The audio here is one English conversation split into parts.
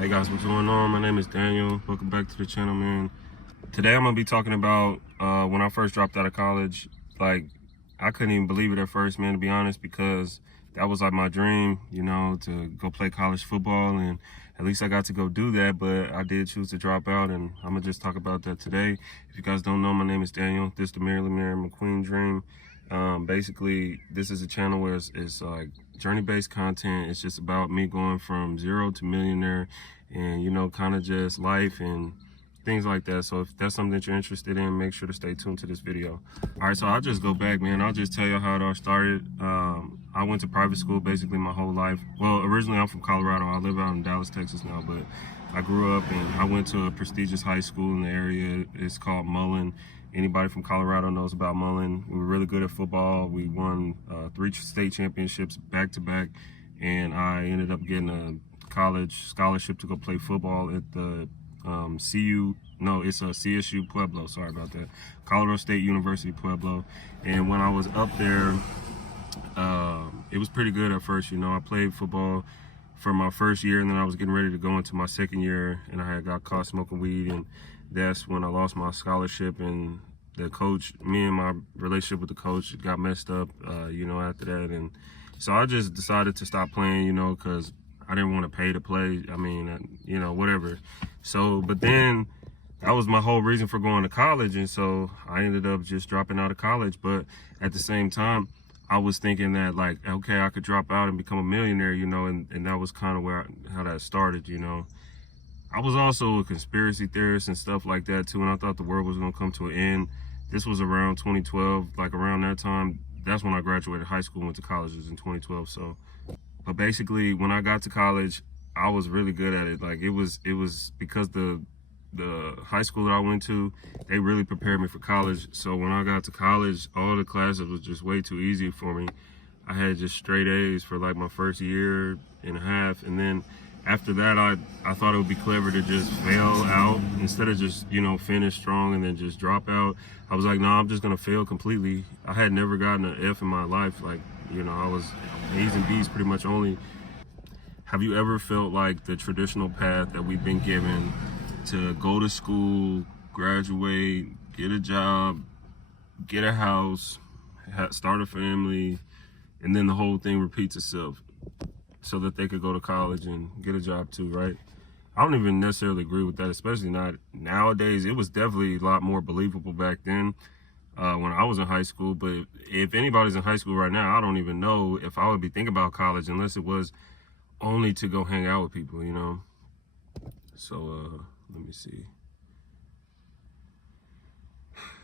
Hey guys, what's going on? My name is Daniel. Welcome back to the channel, man. Today I'm gonna be talking about when I first dropped out of college. Like, I couldn't even believe it at first, man, to be honest, because that was like my dream, to go play college football, and at least I got to go do that. But I did choose to drop out, and I'm gonna just talk about that today. If you guys don't know, my name is Daniel. This is the Mary McQueen dream. Basically, this is a channel where it's like journey-based content. It's just about me going from zero to millionaire, and kind of just life and things like that. So if that's something that you're interested in, make sure to stay tuned to this video. All right, so I'll just go back, man. I'll just tell you how it all started. I went to private school basically my whole life. Well, originally I'm from Colorado. I live out in Dallas, Texas now, but I grew up and I went to a prestigious high school in the area. It's called Mullen. Anybody from Colorado knows about Mullen. We were really good at football. We won 3 state championships back to back, and I ended up getting a college scholarship to go play football at the CSU Pueblo, sorry about that, Colorado State University Pueblo. And when I was up there, it was pretty good at first. I played football for my first year, and then I was getting ready to go into my second year, and I had got caught smoking weed, and that's when I lost my scholarship. And the coach, me and my relationship with the coach got messed up, after that. And so I just decided to stop playing, because I didn't want to pay to play. I mean, whatever. So, but then that was my whole reason for going to college. And so I ended up just dropping out of college. But at the same time, I was thinking that, like, okay, I could drop out and become a millionaire, and that was kind of how that started, I was also a conspiracy theorist and stuff like that too, and I thought the world was going to come to an end. This was around 2012, like around that time. That's when I graduated high school, went to college, was in 2012. So, but basically when I got to college, I was really good at it. Like, it was because the high school that I went to, they really prepared me for college. So when I got to college, all the classes was just way too easy for me. I had just straight A's for like my first year and a half, and then after that, I thought it would be clever to just fail out instead of just, finish strong and then just drop out. I was like, no, I'm just going to fail completely. I had never gotten an F in my life. Like, I was A's and B's pretty much only. Have you ever felt like the traditional path that we've been given to go to school, graduate, get a job, get a house, start a family, and then the whole thing repeats itself, so that they could go to college and get a job too, right? I don't even necessarily agree with that, especially not nowadays. It was definitely a lot more believable back then when I was in high school. But if anybody's in high school right now, I don't even know if I would be thinking about college unless it was only to go hang out with people, So let me see.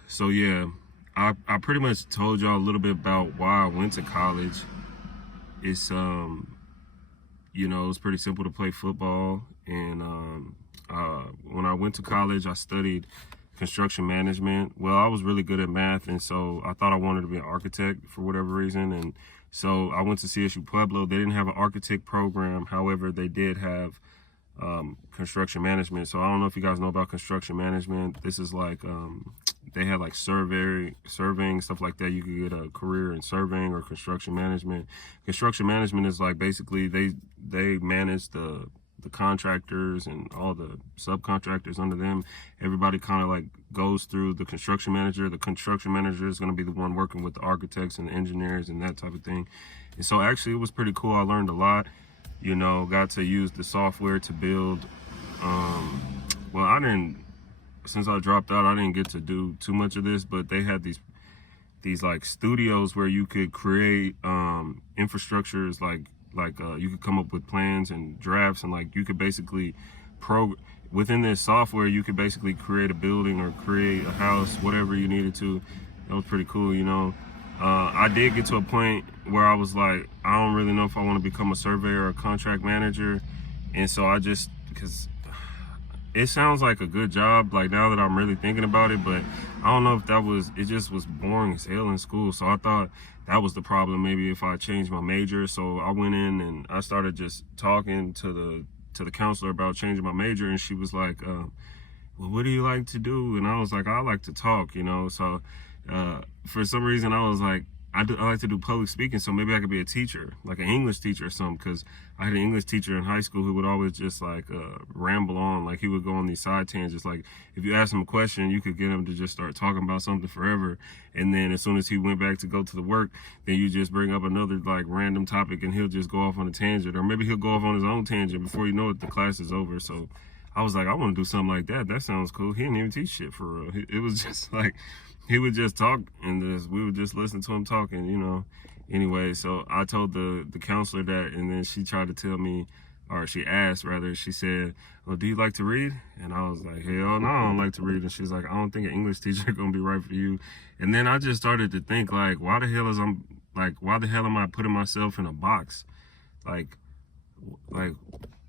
So yeah, I pretty much told y'all a little bit about why I went to college. It's it was pretty simple to play football. And when I went to college, I studied construction management. Well, I was really good at math, and so I thought I wanted to be an architect for whatever reason. And so I went to CSU Pueblo. They didn't have an architect program. However, they did have construction management. So I don't know if you guys know about construction management. This is like they had like surveying, stuff like that. You could get a career in surveying or construction management. Construction management is like basically they manage the contractors and all the subcontractors under them. Everybody kind of like goes through the construction manager. The construction manager is going to be the one working with the architects and the engineers and that type of thing. And so actually it was pretty cool. I learned a lot. Got to use the software to build. Since I dropped out, I didn't get to do too much of this, but they had these like studios where you could create infrastructures, like you could come up with plans and drafts, and like you could basically within this software, you could basically create a building or create a house, whatever you needed to. That was pretty cool, I did get to a point where I was like, I don't really know if I want to become a surveyor or a contract manager. And so because it sounds like a good job, like now that I'm really thinking about it, but I don't know if it just was boring as hell in school. So I thought that was the problem, maybe if I changed my major. So I went in and I started just talking to the counselor about changing my major. And she was like, well, what do you like to do? And I was like, I like to talk, So for some reason I was like, I like to do public speaking, so maybe I could be a teacher, like an English teacher or something, because I had an English teacher in high school who would always just like ramble on. Like he would go on these side tangents. Like if you ask him a question, you could get him to just start talking about something forever, and then as soon as he went back to go to the work, then you just bring up another like random topic and he'll just go off on a tangent, or maybe he'll go off on his own tangent before you know it, the class is over. So I was like, I want to do something like that. That sounds cool. He didn't even teach shit for real. It was just like, he would just talk and we would just listen to him talking, you know. Anyway, so I told the counselor that, and then she tried to tell me, or she asked rather, she said, well, do you like to read? And I was like, hell no, I don't like to read. And she's like, I don't think an English teacher is gonna be right for you. And then I just started to think, like, why the hell am I putting myself in a box? Like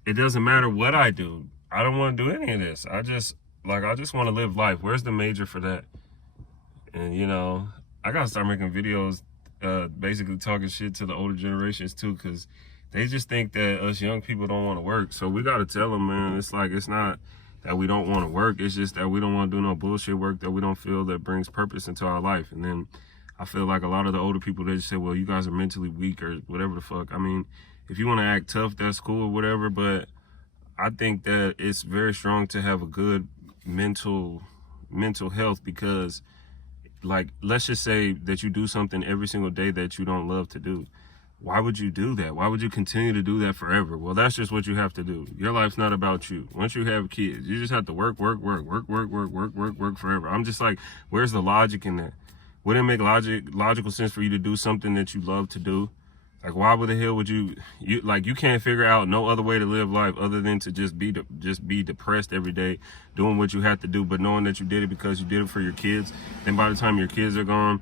it doesn't matter what I do. I don't want to do any of this. I just want to live life. Where's the major for that? And you know, I gotta start making videos basically talking shit to the older generations too, because they just think that us young people don't want to work. So we gotta tell them, man, it's like, it's not that we don't want to work, it's just that we don't want to do no bullshit work that we don't feel that brings purpose into our life. And then I feel like a lot of the older people, they just say, well, you guys are mentally weak or whatever the fuck. I mean, if you want to act tough, that's cool or whatever, but I think that it's very strong to have a good mental health, because like, let's just say that you do something every single day that you don't love to do. Why would you do that? Why would you continue to do that forever? Well, that's just what you have to do. Your life's not about you. Once you have kids, you just have to work forever. I'm just like, where's the logic in that? Wouldn't it make logical sense for you to do something that you love to do? Like, why the hell would you can't figure out no other way to live life other than to just be depressed every day, doing what you have to do, but knowing that you did it because you did it for your kids. And by the time your kids are gone,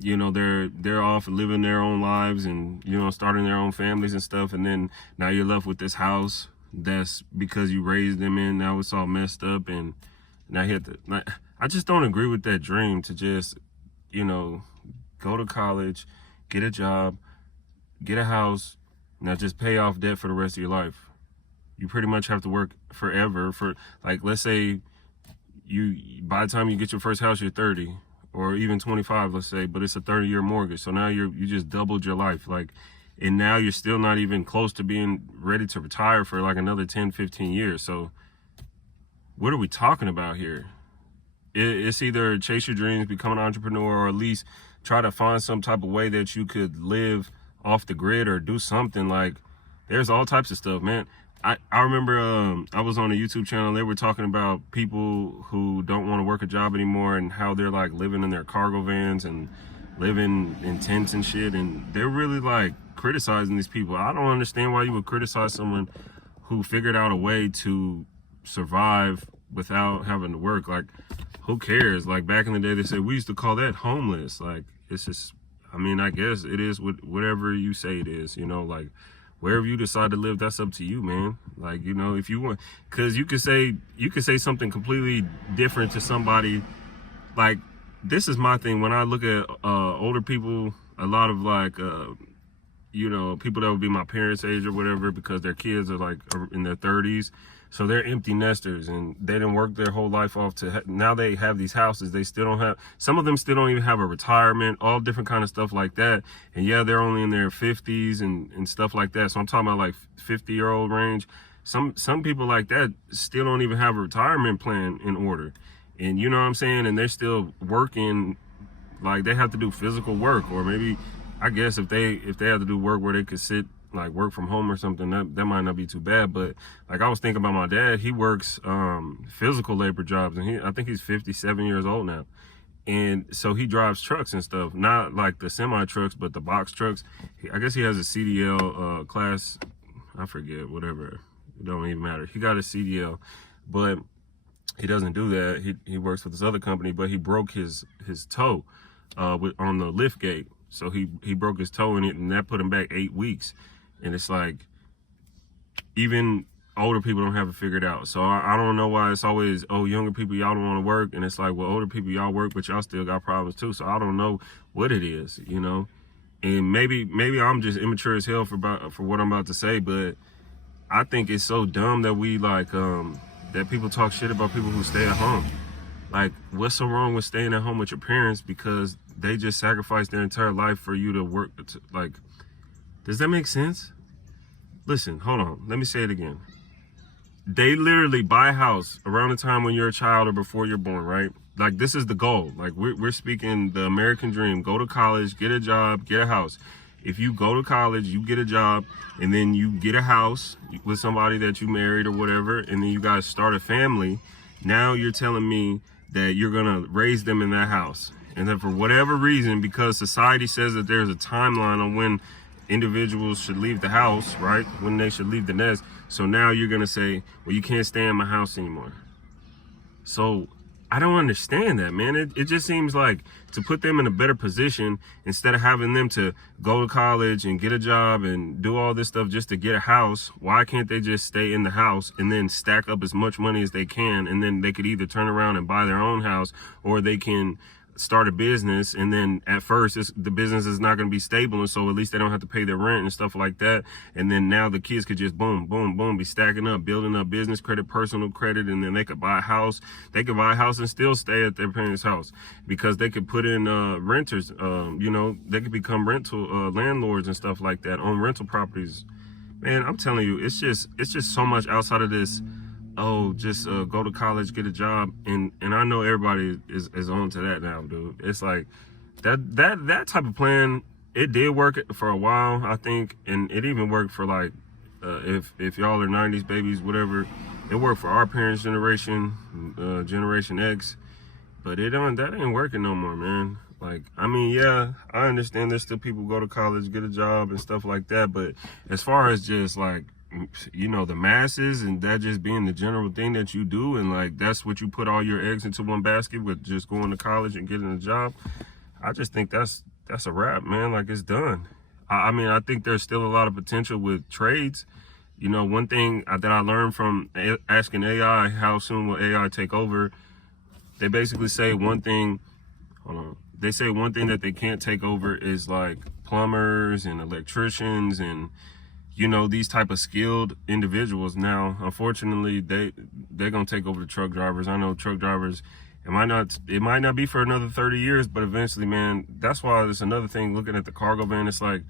you know, they're off living their own lives and, you know, starting their own families and stuff. And then now you're left with this house that's because you raised them in. Now it's all messed up, and now you have to. Like, I just don't agree with that dream to just, you know, go to college, get a job, get a house, now just pay off debt for the rest of your life. You pretty much have to work forever for, like, let's say by the time you get your first house, you're 30 or even 25, let's say, but it's a 30-year mortgage. So now you just doubled your life. Like, and now you're still not even close to being ready to retire for like another 10, 15 years. So what are we talking about here? It's either chase your dreams, become an entrepreneur, or at least try to find some type of way that you could live off the grid or do something. Like, there's all types of stuff, man. I remember I was on a YouTube channel. They were talking about people who don't want to work a job anymore and how they're like living in their cargo vans and living in tents and shit. And they're really like criticizing these people. I don't understand why you would criticize someone who figured out a way to survive without having to work. Like, who cares? Like, back in the day, they said we used to call that homeless. Like, it's just, I mean, I guess it is whatever you say it is, you know, like, wherever you decide to live, that's up to you, man. Like, you know, if you want, because you could say something completely different to somebody. Like, this is my thing. When I look at older people, a lot of like, you know, people that would be my parents' age or whatever, because their kids are like in their 30s. So they're empty nesters and they didn't work their whole life off to, now they have these houses. They still don't have, some of them still don't even have a retirement, all different kind of stuff like that. And yeah, they're only in their 50s and stuff like that. So I'm talking about like 50-year-old range. Some people like that still don't even have a retirement plan in order. And you know what I'm saying? And they're still working, like they have to do physical work, or maybe, I guess if they have to do work where they could sit, like work from home or something, that might not be too bad. But like, I was thinking about my dad. He works physical labor jobs, and I think he's 57 years old now. And so he drives trucks and stuff, not like the semi trucks, but the box trucks. I guess he has a CDL class, I forget, whatever, it don't even matter. He got a CDL, but he doesn't do that. He works with this other company, but he broke his toe on the lift gate. So he broke his toe in it, and that put him back 8 weeks. And it's like, even older people don't have it figured out. So I don't know why it's always, oh, younger people, y'all don't want to work. And it's like, well, older people, y'all work, but y'all still got problems too. So I don't know what it is, you know. And maybe I'm just immature as hell for what I'm about to say, but I think it's so dumb that we like that people talk shit about people who stay at home. Like, what's so wrong with staying at home with your parents because they just sacrificed their entire life for you to work? Like, does that make sense? Listen, hold on. Let me say it again. They literally buy a house around the time when you're a child or before you're born, right? Like, this is the goal. Like, we're speaking the American dream. Go to college, get a job, get a house. If you go to college, you get a job, and then you get a house with somebody that you married or whatever, and then you guys start a family. Now you're telling me that you're gonna raise them in that house. And then for whatever reason, because society says that there's a timeline on when individuals should leave the house, right? When they should leave the nest. So now you're gonna say, well, you can't stay in my house anymore. So I don't understand that, man. It just seems like to put them in a better position, instead of having them to go to college and get a job and do all this stuff just to get a house, why can't they just stay in the house and then stack up as much money as they can, and then they could either turn around and buy their own house, or they can start a business, and then at first the business is not going to be stable, and so at least they don't have to pay their rent and stuff like that. And then now the kids could just boom, boom, boom, be stacking up, building up business credit, personal credit, and then they could buy a house. They could buy a house and still stay at their parents' house because they could put in renters. You know, they could become rental landlords and stuff like that on rental properties. Man, I'm telling you, it's just so much outside of this. Oh, just go to college, get a job, and I know everybody is on to that now, dude. It's like that type of plan. It did work for a while, I think, and it even worked for like if y'all are '90s babies, whatever. It worked for our parents' generation, Generation X, but that ain't working no more, man. Like, I mean, yeah, I understand there's still people who go to college, get a job and stuff like that, but as far as just like, you know, the masses and that just being the general thing that you do, and like that's what you put all your eggs into one basket with, just going to college and getting a job, I just think that's a wrap, man. Like, it's done. I mean, I think there's still a lot of potential with trades. You know, one thing that I learned from asking AI, how soon will AI take over, they basically say one thing, hold on, they say one thing that they can't take over is like plumbers and electricians and, you know, these type of skilled individuals. Now, unfortunately, they're gonna take over the truck drivers. I know truck drivers, it might not be for another 30 years, but eventually, man, that's why it's another thing looking at the cargo van. It's like,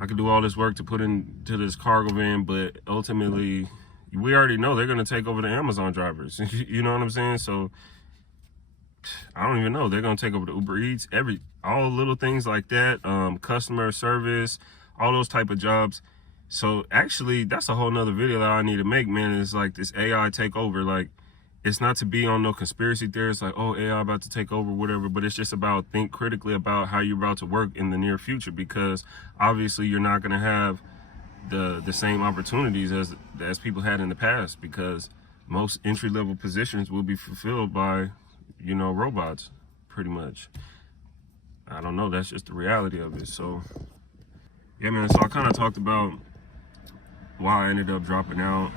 I could do all this work to put into this cargo van, but ultimately, we already know they're gonna take over the Amazon drivers. You know what I'm saying? So I don't even know. They're gonna take over the Uber Eats, all little things like that, customer service, all those type of jobs. So actually, that's a whole nother video that I need to make, man. Is like this AI takeover. Like, it's not to be on no conspiracy theories like, oh, AI about to take over, whatever, but it's just about think critically about how you're about to work in the near future, because obviously you're not going to have the same opportunities as people had in the past, because most entry-level positions will be fulfilled by, you know, robots, pretty much. I don't know. That's just the reality of it. So, yeah, man. So I kind of talked about why I ended up dropping out.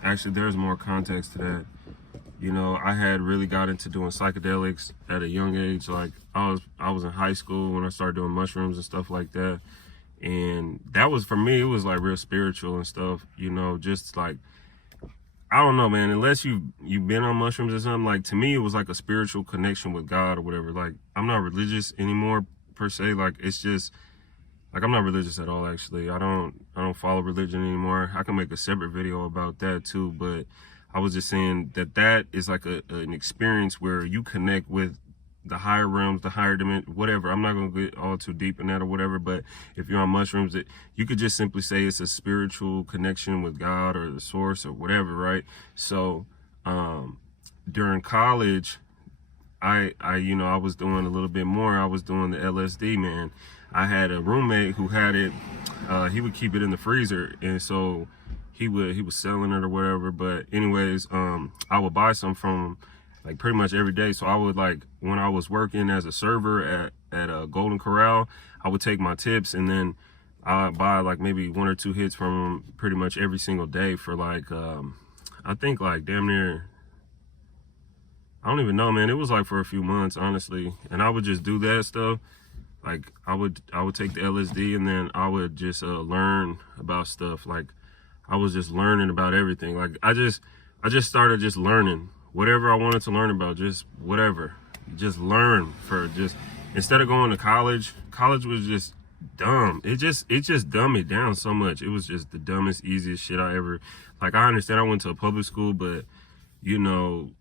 Actually, there's more context to that. You know, I had really got into doing psychedelics at a young age. Like, I was in high school when I started doing mushrooms and stuff like that. And that was, for me, it was like real spiritual and stuff, you know, just like, I don't know, man, unless you've been on mushrooms or something, like, to me, it was like a spiritual connection with God or whatever. Like, I'm not religious anymore, per se. Like, it's just, like, I'm not religious at all, actually. I don't follow religion anymore. I can make a separate video about that too, but I was just saying that is like an experience where you connect with the higher realms, the higher dimension, whatever. I'm not going to get all too deep in that or whatever, but if you're on mushrooms, you could just simply say it's a spiritual connection with God or the source or whatever, right? So during college, I you know, I was doing a little bit more. I was doing the LSD, man. I had a roommate who had it. He would keep it in the freezer, and so he was selling it or whatever. But anyways, I would buy some from him, like, pretty much every day. So I would, like, when I was working as a server at a Golden Corral, I would take my tips, and then I'd buy like maybe 1 or 2 hits from him pretty much every single day for like I think like damn near, I don't even know, man. It was like for a few months, honestly. And I would just do that stuff. Like, I would take the LSD, and then I would just learn about stuff. Like, I was just learning about everything. Like, I just started just learning whatever I wanted to learn about, just whatever. Just learn for just, instead of going to college was just dumb. It just dumbed me down so much. It was just the dumbest, easiest shit I ever, like, I understand I went to a public school, but you know,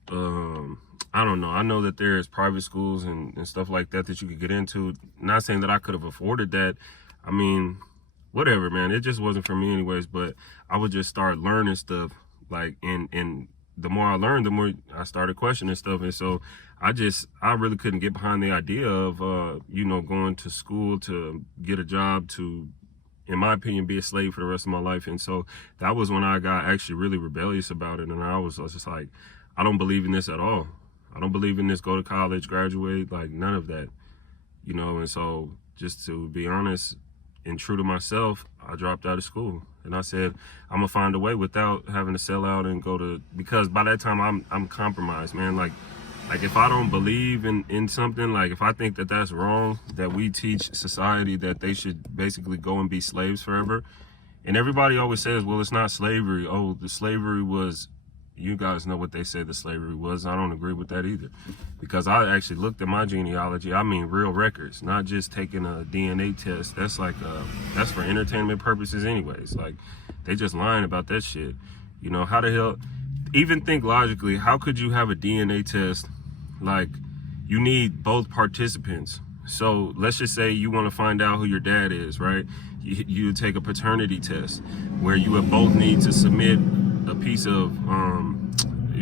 I don't know. I know that there's private schools and stuff like that you could get into. Not saying that I could have afforded that. I mean, whatever, man. It just wasn't for me anyways, but I would just start learning stuff, like, and the more I learned, the more I started questioning stuff. And so I really couldn't get behind the idea of, you know, going to school to get a job to, in my opinion, be a slave for the rest of my life. And so that was when I got actually really rebellious about it. And I was just like, I don't believe in this at all. I don't believe in this, go to college, graduate, like none of that, you know. And so just to be honest and true to myself, I dropped out of school. And I said, I'm gonna find a way without having to sell out and go to, because by that time I'm compromised, man. Like if I don't believe in something, like if I think that that's wrong, that we teach society that they should basically go and be slaves forever. And everybody always says, well, it's not slavery. Oh, the slavery was, you guys know what they say the slavery was. I don't agree with that either, because I actually looked at my genealogy. I mean, real records, not just taking a DNA test. That's like, that's for entertainment purposes anyways. Like, they just lying about that shit. You know, how the hell, even think logically, how could you have a DNA test? Like, you need both participants. So let's just say you want to find out who your dad is, right? You take a paternity test where you would both need to submit a piece of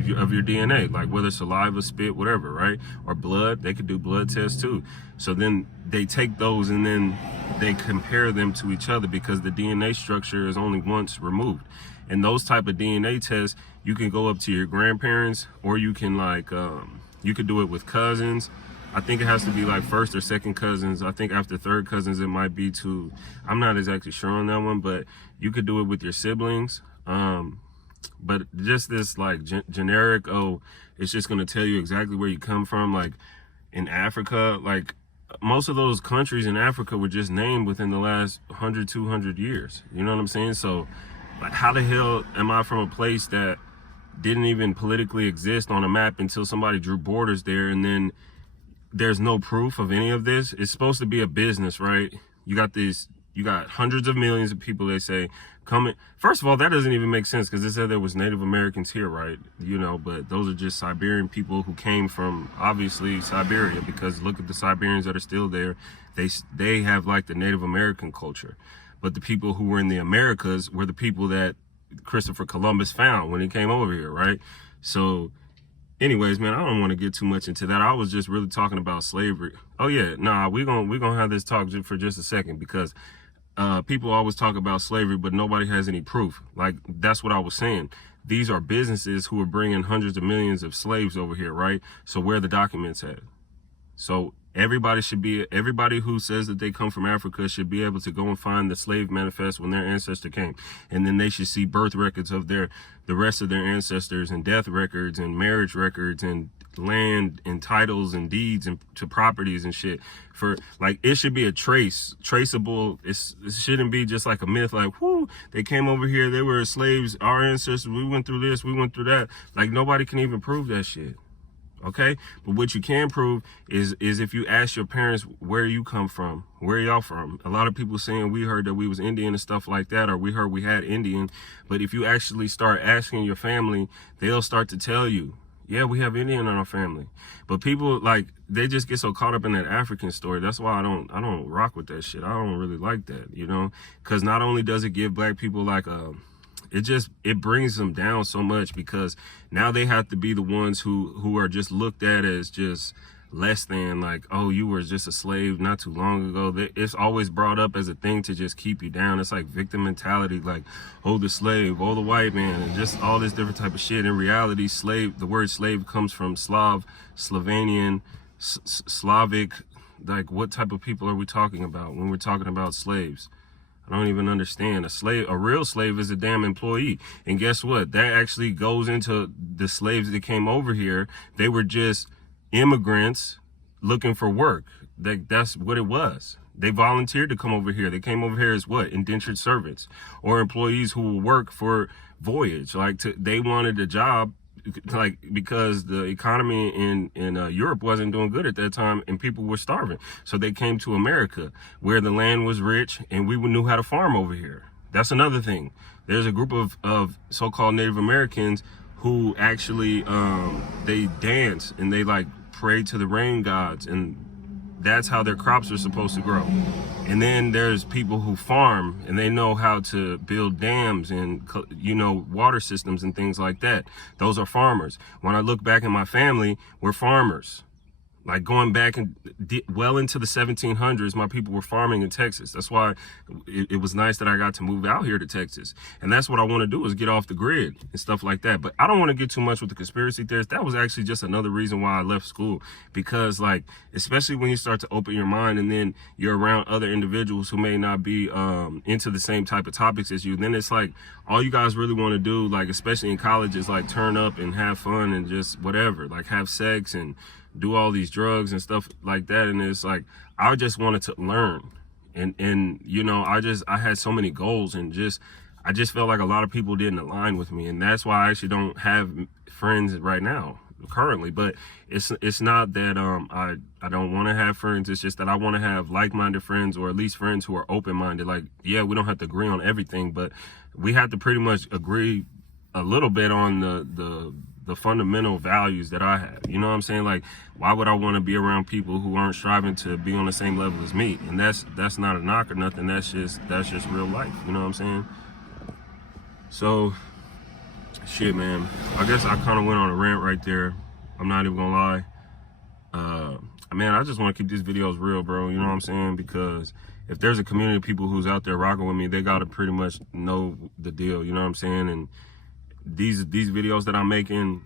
your DNA, like whether saliva, spit, whatever, right? Or blood. They could do blood tests too. So then they take those and then they compare them to each other, because the DNA structure is only once removed. And those type of DNA tests, you can go up to your grandparents, or you can like you could do it with cousins. I think it has to be like first or second cousins. I think after third cousins, it might be to, I'm not exactly sure on that one, but you could do it with your siblings. But just this like generic, oh, it's just going to tell you exactly where you come from. Like in Africa, like most of those countries in Africa were just named within the last 100, 200 years. You know what I'm saying? So like, how the hell am I from a place that didn't even politically exist on a map until somebody drew borders there, and then there's no proof of any of this? It's supposed to be a business, right? You got hundreds of millions of people, they say, coming. First of all, that doesn't even make sense, because they said there was Native Americans here, right? You know, but those are just Siberian people who came from, obviously, Siberia, because look at the Siberians that are still there. They have like the Native American culture. But the people who were in the Americas were the people that Christopher Columbus found when he came over here, right? So anyways, man, I don't want to get too much into that. I was just really talking about slavery. Oh yeah, nah, we're gonna have this talk for just a second, because people always talk about slavery, but nobody has any proof. Like, that's what I was saying. These are businesses who are bringing hundreds of millions of slaves over here, right? So where are the documents at? So everybody who says that they come from Africa should be able to go and find the slave manifest when their ancestor came. And then they should see birth records of the rest of their ancestors, and death records and marriage records and land and titles and deeds and to properties and shit. For like, it should be traceable. It shouldn't be just like a myth, like, whoo, they came over here, they were slaves, our ancestors, we went through this, we went through that. Like, nobody can even prove that shit. Okay, but what you can prove is if you ask your parents, where you come from, where y'all from. A lot of people saying we heard that we was Indian and stuff like that, or we heard we had Indian. But if you actually start asking your family, they'll start to tell you, yeah, we have Indian in our family. But people, like, they just get so caught up in that African story. That's why I don't rock with that shit. I don't really like that, you know, because not only does it give black people like it brings them down so much, because now they have to be the ones who are just looked at as just less than, like, oh, you were just a slave not too long ago. It's always brought up as a thing to just keep you down. It's like victim mentality, like, oh, the slave, oh, the white man, and just all this different type of shit. In reality, the word slave comes from Slovenian, Slavic. Like, what type of people are we talking about when we're talking about slaves? I don't even understand. A real slave is a damn employee. And guess what? That actually goes into the slaves that came over here. They were just immigrants looking for work. That's what it was. They volunteered to come over here. They came over here as what? Indentured servants, or employees who will work for voyage. Like, they wanted a job like, because the economy in Europe wasn't doing good at that time, and people were starving. So they came to America, where the land was rich, and we knew how to farm over here. That's another thing. There's a group of so-called Native Americans who actually they dance and they like pray to the rain gods, and that's how their crops are supposed to grow. And then there's people who farm, and they know how to build dams and, you know, water systems and things like that. Those are farmers. When I look back in my family, we're farmers. Like, going back well into the 1700s, my people were farming in Texas. That's why it was nice that I got to move out here to Texas. And that's what I want to do, is get off the grid and stuff like that. But I don't want to get too much with the conspiracy theories. That was actually just another reason why I left school. Because, like, especially when you start to open your mind and then you're around other individuals who may not be into the same type of topics as you, then it's like all you guys really want to do, like, especially in college, is like turn up and have fun and just whatever, like have sex and do all these drugs and stuff like that. And it's like, I just wanted to learn. And you know, I had so many goals, and I just felt like a lot of people didn't align with me. And that's why I actually don't have friends right now, currently. But it's not that I don't want to have friends. It's just that I want to have like-minded friends, or at least friends who are open-minded. Like, yeah, we don't have to agree on everything, but we have to pretty much agree a little bit on the fundamental values that I have. You know what I'm saying? Like, why would I want to be around people who aren't striving to be on the same level as me? And that's not a knock or nothing. That's just real life. You know what I'm saying? So, shit, man. I guess I kind of went on a rant right there. I'm not even gonna lie. Man, I just want to keep these videos real, bro. You know what I'm saying? Because if there's a community of people who's out there rocking with me, they gotta pretty much know the deal. You know what I'm saying? And these videos that I'm making,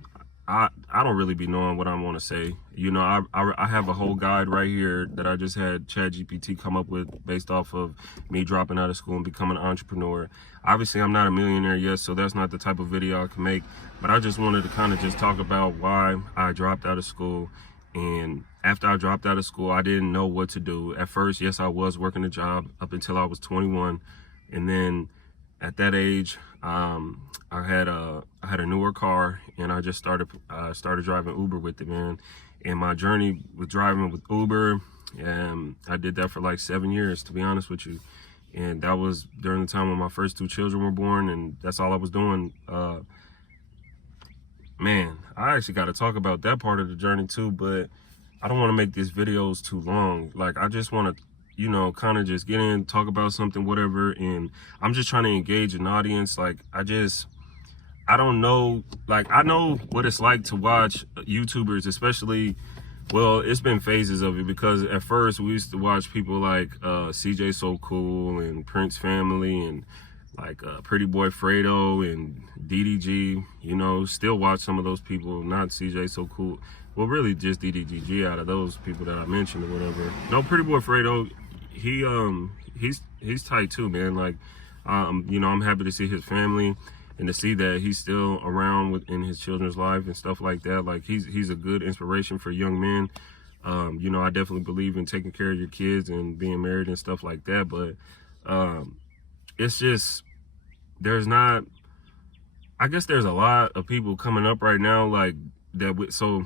I don't really be knowing what I want to say. You know, I have a whole guide right here that I just had ChatGPT come up with, based off of me dropping out of school and becoming an entrepreneur. Obviously, I'm not a millionaire yet, so that's not the type of video I can make. But I just wanted to kind of just talk about why I dropped out of school. And after I dropped out of school, I didn't know what to do. At first, yes, I was working a job up until I was 21. And then at that age, I had a newer car, and I just started driving Uber with it, man. And my journey with driving with Uber, I did that for like 7 years, to be honest with you. And that was during the time when my first 2 children were born, and that's all I was doing. Man, I actually got to talk about that part of the journey too, but I don't want to make these videos too long. Like, I just want to, you know, kind of just get in, talk about something, whatever. And I'm just trying to engage an audience. Like, I don't know, like, I know what it's like to watch YouTubers, especially, well, it's been phases of it, because at first we used to watch people like CJ So Cool and Prince Family, and like Pretty Boy Fredo and DDG, you know, still watch some of those people, not CJ So Cool. Well, really just DDGG out of those people that I mentioned or whatever. No, Pretty Boy Fredo, he's tight too, man. Like, you know, I'm happy to see his family and to see that he's still around within his children's life and stuff like that. Like, he's a good inspiration for young men. You know, I definitely believe in taking care of your kids and being married and stuff like that. But it's just, I guess there's a lot of people coming up right now like that. So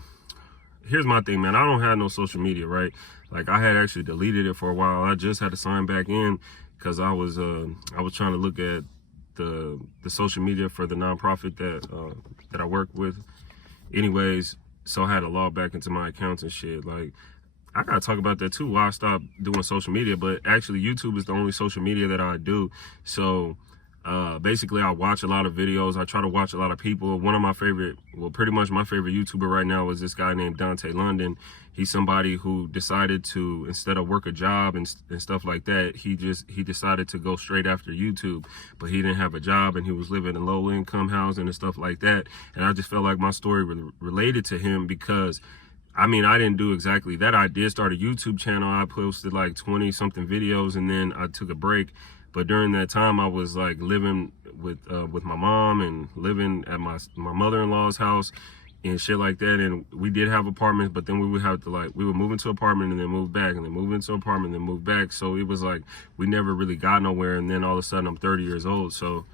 here's my thing, man. I don't have no social media, right? Like, I had actually deleted it for a while. I just had to sign back in because I was trying to look at the social media for the nonprofit that I work with. Anyways, so I had to log back into my accounts and shit. Like, I gotta talk about that too, why I stopped doing social media. But actually, YouTube is the only social media that I do. So basically, I watch a lot of videos. I try to watch a lot of people. One of my favorite, well, pretty much my favorite YouTuber right now is this guy named Dante London. He's somebody who decided to, instead of work a job and stuff like that, he decided to go straight after YouTube. But he didn't have a job, and he was living in low income housing and stuff like that. And I just felt like my story related to him, because I mean, I didn't do exactly that. I did start a YouTube channel. I posted like 20 something videos, and then I took a break. But during that time, I was like living with my mom and living at my mother-in-law's house and shit like that. And we did have apartments, but then we would have to, like, we would move into an apartment and then move back, and then move into an apartment and then move back. So it was like we never really got nowhere. And then all of a sudden I'm 30 years old. So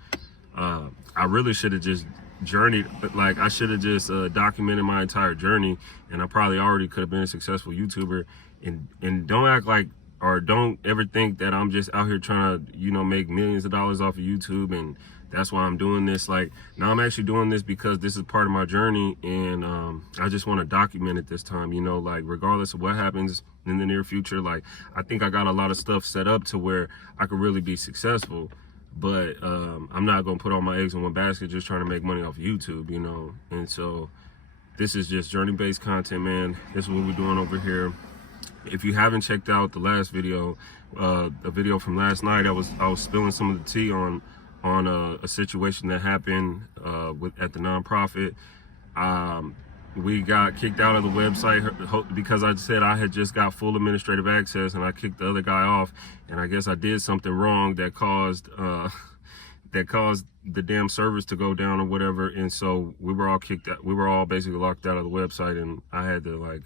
I really should have just journeyed, like I should have just documented my entire journey, and I probably already could have been a successful YouTuber. And don't act like, or don't ever think that I'm just out here trying to, you know, make millions of dollars off of YouTube and that's why I'm doing this. Like, now I'm actually doing this because this is part of my journey, and I just want to document it this time, you know, like regardless of what happens in the near future. Like, I think I got a lot of stuff set up to where I could really be successful, but I'm not gonna put all my eggs in one basket just trying to make money off of YouTube, you know. And so this is just journey-based content, man. This is what we're doing over here. If you haven't checked out the last video, a video from last night, I was spilling some of the tea on a situation that happened at the nonprofit. We got kicked out of the website because I said I had just got full administrative access, and I kicked the other guy off, and I guess I did something wrong that caused the damn servers to go down or whatever. And so we were all kicked out. We were all basically locked out of the website, and I had to, like,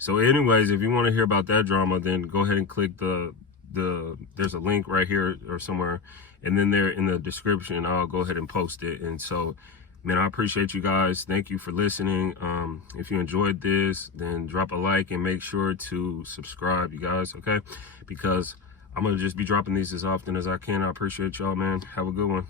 so anyways, if you want to hear about that drama, then go ahead and click there's a link right here or somewhere, and then there in the description, I'll go ahead and post it. And so, man, I appreciate you guys. Thank you for listening. If you enjoyed this, then drop a like and make sure to subscribe, you guys, okay? Because I'm going to just be dropping these as often as I can. I appreciate y'all, man. Have a good one.